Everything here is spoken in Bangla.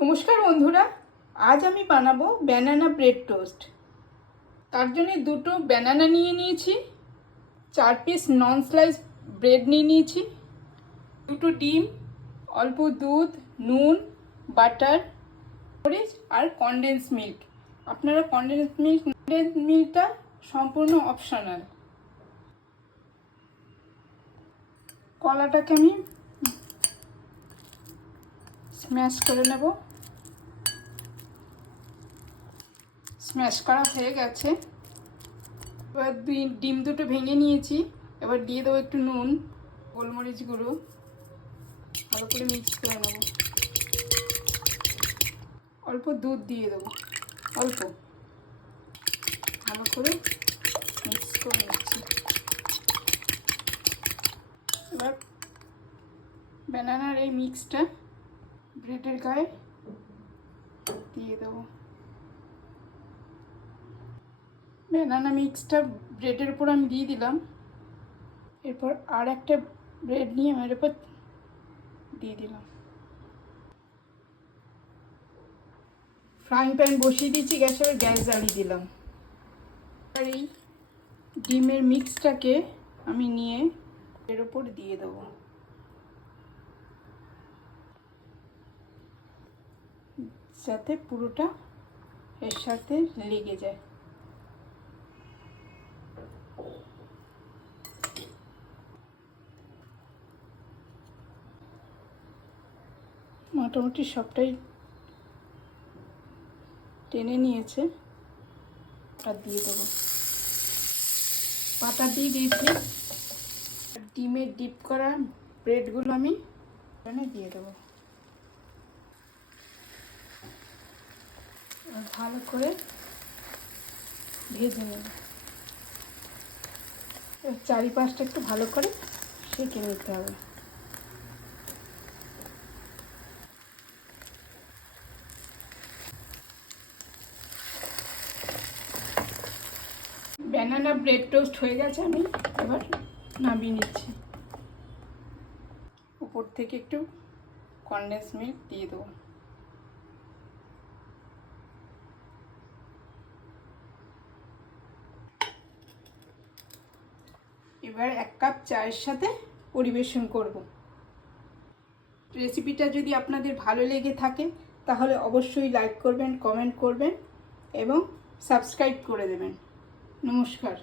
নমস্কার বন্ধুরা, আজ আমি বানাবো ব্যানানা ব্রেড টোস্ট। তার জন্য দুটো ব্যানানা নিয়ে নিয়েছি, 4 পিস নন স্লাইস ব্রেড নিয়ে নিয়েছি, দুটো ডিম, অল্প দুধ, নুন, বাটার, মরিচ আর কনডেন্স মিল্ক। আপনারা কনডেন্স মিল্কটা সম্পূর্ণ অপশনাল। কলাটাকে আমি স্ম্যাশ করে নেব। স্ম্যাশ করা হয়ে গেছে। এবার ডিম দুটো ভেঙে নিয়েছি। এবার দিয়ে দেবো একটু নুন, গোলমরিচ গুঁড়ো, ভালো করে মিক্স করে নেব। অল্প দুধ দিয়ে দেবো, অল্প, ভালো করে মিক্স করে নিচ্ছি। এবার ব্যানানার এই মিক্সটা ব্রেডের গায়ে দিয়ে দেবো। ব্যানানা মিক্সটা ব্রেডের উপর আমি দিয়ে দিলাম। এরপর আর একটা ব্রেড নিয়ে আমার উপর দিয়ে দিলাম। ফ্রাইং প্যান বসিয়ে দিয়েছি গ্যাসে, গ্যাস জ্বালিয়ে দিলাম। আর এই ডিমের মিক্সটাকে আমি নিয়ে এর উপর দিয়ে দেবো, যাতে পুরোটা এর সাথে লেগে যায়। মোটামুটি সবটাই টেনে নিয়েছে। আর দিয়ে দেবো, বাটার দিয়ে দিয়েছি। ডিমের ডিপ করা ব্রেডগুলো আমি এখানে দিয়ে দেবো। ভালো করে ভেজে নেব। চারিপাশটা একটু ভালো করে সেঁকে নিতে হবে। ব্যানানা ব্রেড টোস্ট হয়ে গেছে, আমি এবার নামিয়ে নিচ্ছি। উপর থেকে একটু কনডেন্স মিল্ক দিয়ে দেবো। এবার 1 কাপ চায়ের সাথে পরিবেশন করব। রেসিপিটা যদি আপনাদের ভালো লেগে থাকে তাহলে অবশ্যই লাইক করবেন, কমেন্ট করবেন এবং সাবস্ক্রাইব করে দেবেন। নমস্কার।